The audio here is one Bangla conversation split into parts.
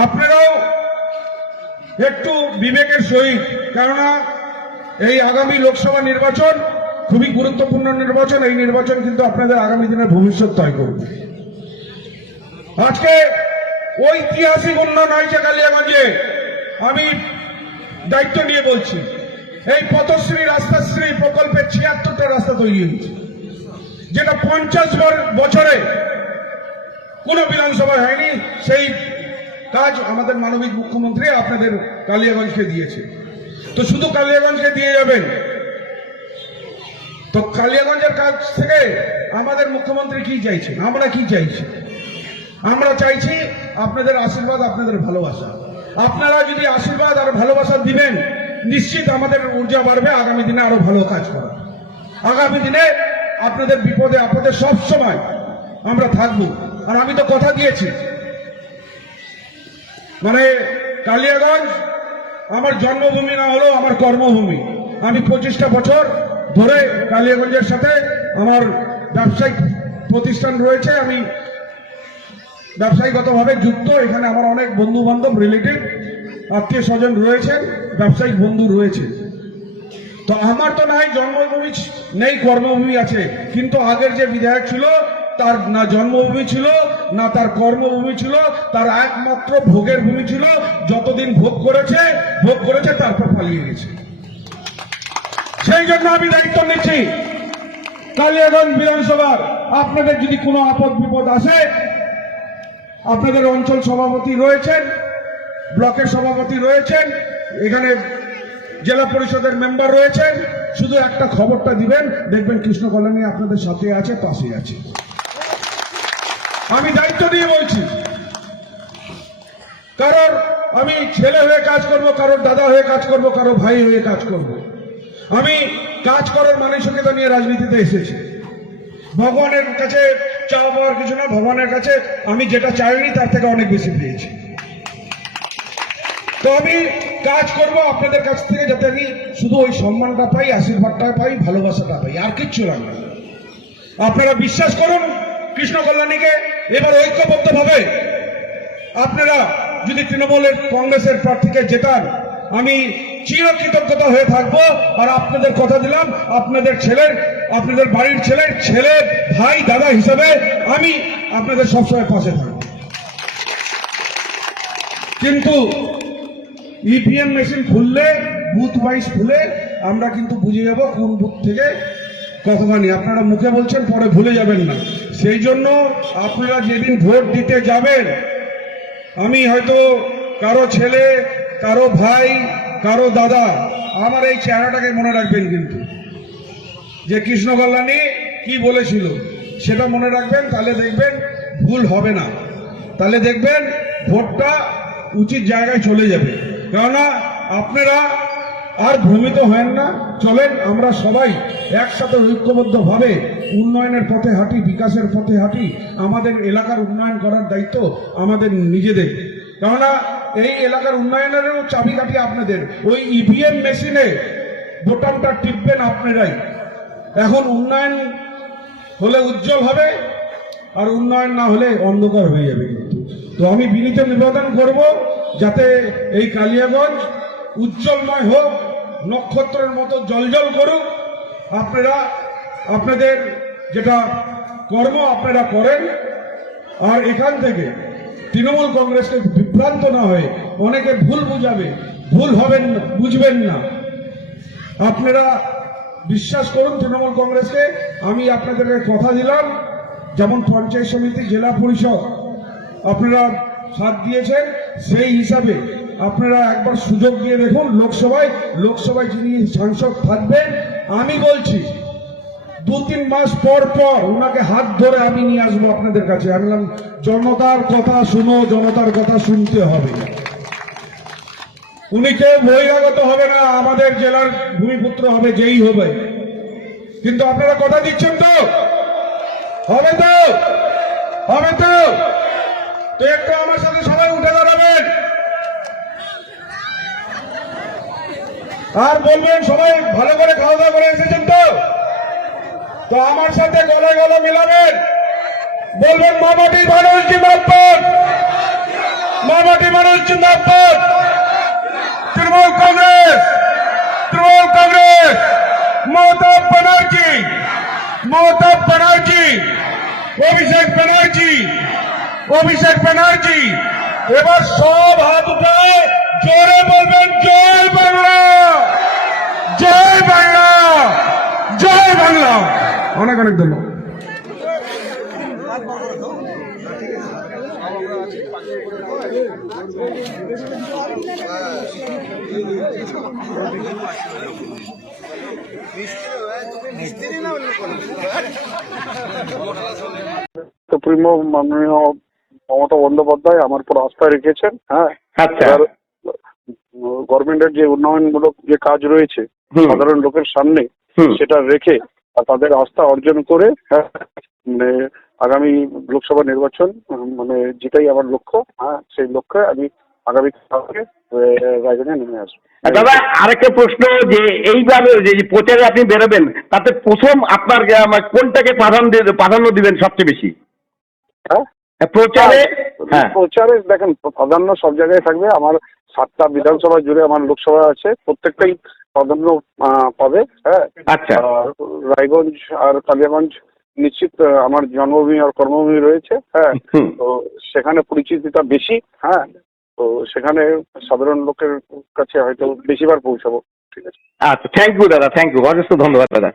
আপনারাও একটু বিবেকের সহিত, কেননা এই আগামী লোকসভা নির্বাচন খুবই গুরুত্বপূর্ণ নির্বাচন, এই নির্বাচন কিন্তু আপনাদের আগামী দিনের ভবিষ্যৎ তয় করবে। আজকে ঐতিহাসিক উন্নয়ন হয়েছে কালিয়াগঞ্জে, আমি দায়িত্ব নিয়ে বলছি। এই পথশ্রী, রাস্তাশ্রী প্রকল্পের ছিয়াত্তরটা রাস্তা তৈরি হয়েছে, যেটা পঞ্চাশ বছরে কোনো বিধানসভা হয়নি, সেই কাজ আমাদের মানবিক মুখ্যমন্ত্রী আপনাদের কালিয়াগঞ্জকে দিয়েছে। তো শুধু কালিয়াগঞ্জকে দিয়ে যাবেন? তো কালিয়াগঞ্জের কাজ থেকে আমাদের মুখ্যমন্ত্রী কি চাইছেন? আমরা কি চাইছি? আমরা চাইছি আপনাদের আশীর্বাদ, আপনাদের ভালোবাসা। আপনারা যদি আশীর্বাদ আর ভালোবাসা দিবেন, নিশ্চিত আমাদের ঊর্জা বাড়বে, আগামী দিনে আরও ভালো কাজ করা আগামী দিনে আপনাদের বিপদে, আপদে সব সময় আমরা থাকব। আর আমি তো কথা দিয়েছি মানে কালিয়াগঞ্জ, আমার জন্মভূমি না হলেও আমার কর্মভূমি। আমি পঁচিশটা বছর ধরে কালিয়াগঞ্জের সাথে আমার ব্যবসায়িক প্রতিষ্ঠান রয়েছে। আমি ব্যবসায়িকগতভাবে যুক্ত। এখানে আমার অনেক বন্ধু বান্ধব রিলেটিভ আত্মীয় স্বজন রয়েছেন, ব্যবসায়িক বন্ধু রয়েছে। তো আমার তো নাই, জন্মভূমি নেই, কর্মভূমি আছে। কিন্তু আগের যে বিধায়ক ছিল তার না জন্মভূমি ছিল, না তার কর্মভূমি ছিল, তার একমাত্র ভোগের ভূমি ছিল। যতদিন ভোগ করেছে ভোগ করেছে, তারপর পালিয়ে গেছে। সেই জন্য আমি দায়িত্ব নিচ্ছি। কালিয়াগঞ্জ বিধানসভার, আপনাদের যদি কোনো আপদ বিপদ আসে, আপনাদের অঞ্চল সভাপতি রয়েছেন, ব্লকের সভাপতি রয়েছেন, এখানে জেলা পরিষদের মেম্বার রয়েছেন, শুধু একটা খবরটা দিবেন, দেখবেন কৃষ্ণ কল্যাণী আপনাদের সাথে আছে পাশে আছে। আমি দায়িত্ব দিয়ে বলছি। কারোর আমি ছেলে হয়ে কাজ করব, কারোর দাদা হয়ে কাজ করব কারও ভাই হয়ে কাজ করব। আমি কাজ করার মানসিকতা নিয়ে রাজনীতিতে এসেছি। ভগবানের কাছে চাওয়া পাওয়ার কিছু না, ভগবানের কাছে আমি যেটা চাইনি, তার থেকে অনেক বেশি পেয়েছি। তো আমি কাজ করব আপনাদের কাছ থেকে যাতে আমি শুধু ওই সম্মানটা পাই, আশীর্বাদটা পাই, ভালোবাসাটা পাই, আর কিচ্ছু লাগবে। আপনারা বিশ্বাস করুন কৃষ্ণ কল্যাণীকে এবার ঐক্যবদ্ধভাবে আপনারা যদি তৃণমূলের কংগ্রেসের প্রার্থীকে জেতান, আমি চিরকৃতজ্ঞতা হয়ে থাকব। আর আপনাদের কথা দিলাম, আপনাদের ছেলের, আপনাদের বাড়ির ছেলের ছেলে, ভাই, দাদা হিসাবে আমি আপনাদের সবসময় পাশে থাকব। কিন্তু ইভিএম মেশিন খুললে বুথ ওয়াইজ খুলে, আমরা কিন্তু বুঝে যাব কোন বুথ থেকে কতখানি আপনারা মুখে বলছেন, পরে ভুলে যাবেন না। সেই জন্য আপনারা যেদিন ভোট দিতে যাবেন, আমি হয়তো কারও ছেলে, কারও ভাই, কারও দাদা, আমার এই চেহারাটাকে মনে রাখবেন কিন্তু। যে কৃষ্ণ কল্যাণী কি বলেছিল, সেটা মনে রাখবেন, তাহলে দেখবেন ভুল হবে না। তাহলে দেখবেন ভোটটা উচিত জায়গায় চলে যাবে। কেননা আপনারা আর ভ্রমিত হেন না। চলেন আমরা সবাই একসাথে ঐক্যবদ্ধভাবে উন্নয়নের পথে হাঁটি, বিকাশের পথে হাঁটি, আমাদের এলাকার উন্নয়ন করার দায়িত্ব আমাদের নিজেদের। কেননা এই এলাকার উন্নয়নেরও চাবিকাঠি আপনাদের। ওই ইভিএম মেশিনে বোতামটা টিপবেন আপনারাই। এখন উন্নয়ন হলে উজ্জ্বল হবে, আর উন্নয়ন না হলে অন্ধকার হয়ে যাবে কিন্তু। তো আমি বিনীত নিবেদন করব, যাতে এই কালিয়াগঞ্জ উজ্জ্বলময় হোক, নক্ষত্রের মতো জলজল করুক, আপনারা, আপনাদের যেটা কর্ম আপনারা করেন, আর এখান থেকে তৃণমূল কংগ্রেসকে বিভ্রান্ত না হয়ে অনেকে ভুল বুঝাবে, ভুল হবেন না, বুঝবেন না। আপনারা বিশ্বাস করুন তৃণমূল কংগ্রেসকে, আমি আপনাদেরকে কথা দিলাম, যেমন পঞ্চায়েত সমিতি, জেলা পরিষদ, আপনারা সাথ দিয়েছেন, সেই হিসাবে আপনারা একবার সুযোগ দিয়ে দেখুন লোকসভায় লোকসভায় যিনি সাংসদ থাকবেন, আমি বলছি, দু তিন মাস পর পর ওনাকে হাত ধরে আমি নিয়ে আসব আপনাদের কাছে। আমি বললাম, জনতার কথা শুনো, জনতার কথা শুনতে হবে। উনি কেউ বহিরাগত হবে না, আমাদের জেলার ভূমিপুত্র হবে, যেই হবে। কিন্তু আপনারা কথা দিচ্ছেন তো? হবে তো? হবে তো? তো একটু আমার সাথে সবাই উঠে দাঁড়াবেন। আর বলবেন, সবাই ভালো করে খাওয়া দাওয়া করে এসেছেন তো? তো আমার সাথে গলে গলে মিলাবেন। বলবেন মামাটি মানুষ মামাটি মানুষ জিন্দাবাদ। তৃণমূল কংগ্রেস তৃণমূল কংগ্রেস। মমতা ব্যানার্জি মমতা ব্যানার্জি, অভিষেক ব্যানার্জি অভিষেক ব্যানার্জি, এবার সব হাত উঠায়, জোরে বলবেন, জয় বাংলা! জয় বাংলা! জয় বাংলা! অনেক অনেক ধন্যবাদ। সুপ্রিমো মাননীয় মমতা বন্দ্যোপাধ্যায় আমার উপর আস্থা রেখেছেন হ্যাঁ? আচ্ছা। গভর্নমেন্টের যে উন্নয়নমূলক যে কাজ রয়েছে সাধারণ লোকের সামনে সেটা রেখে তাদের আস্থা অর্জন করে হ্যাঁ, মানে আগামী লোকসভা নির্বাচন মানে যেটাই আমার লক্ষ্য হ্যাঁ সেই লক্ষ্যে আমি আগামী রায়গঞ্জে নেমে আসব। দাদা আরেকটা প্রশ্ন যে এইভাবে যে প্রচারে আপনি বেরোবেন তাতে প্রথম আপনার কোনটাকে প্রাধান্য প্রাধান্য দিবেন সবচেয়ে বেশি? হ্যাঁ? প্রচারে হ্যাঁ প্রচারে দেখেন প্রাধান্য সব জায়গায় থাকবে। আমার সাতটা বিধানসভা জুড়ে আমার লোকসভা আছে। প্রত্যেকটাই প্রাধান্য পাবে হ্যাঁ। আচ্ছা। আর রায়গঞ্জ আর কালিয়াগঞ্জ নিশ্চিত আমার জন্মভূমি আর কর্মভূমি রয়েছে হ্যাঁ। তো সেখানে পরিচিতিটা বেশি হ্যাঁ। তো সেখানে সাধারণ লোকের কাছে হয়তো বেশিবার পৌঁছাবো। ঠিক আছে। আচ্ছা থ্যাংক ইউ দাদা থ্যাংক ইউ অজস্র ধন্যবাদ দাদা।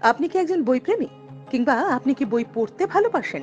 আপনি কি একজন বইপ্রেমী? কিংবা আপনি কি বই পড়তে ভালোবাসেন?